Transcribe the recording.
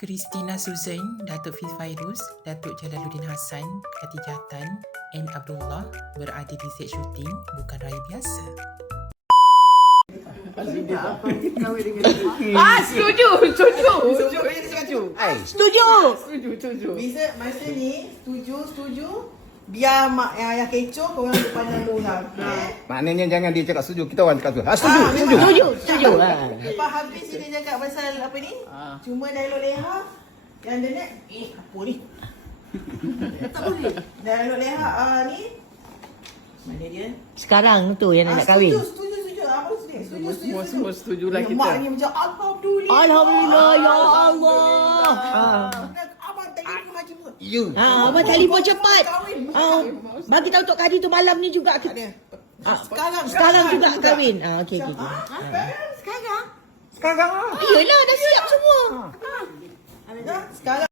Christina Susan, Datuk Fairuz, Datuk Jalaluddin Hassan, Khatijah Tan, and Abdullah berada di set syuting bukan raya biasa. Setuju. Masa ni setuju. Biar mak yang kecoh korang duduk pandang orang. Maknanya jangan dia cakap setuju, kita orang cakap setuju. Setuju. Lepas habis dia cakap pasal apa ni? Cuma dialog leha yang dia nak apa ni? Tak boleh. Dialog leha ni mana dia? Sekarang tu yang nak kahwin. Setuju. Apa setuju? Semua setujulah kita. Mak ni macam alhamdulillah. Alhamdulillah ya Allah. Abang telefon Haji Muhammad. You. Abang telefon cepat. Bagi tahu Tok Kadi tu malam ni juga. Sekarang juga kahwin. Okey. Sekarang? Sekarang Iyalah dah siap semua. Sekarang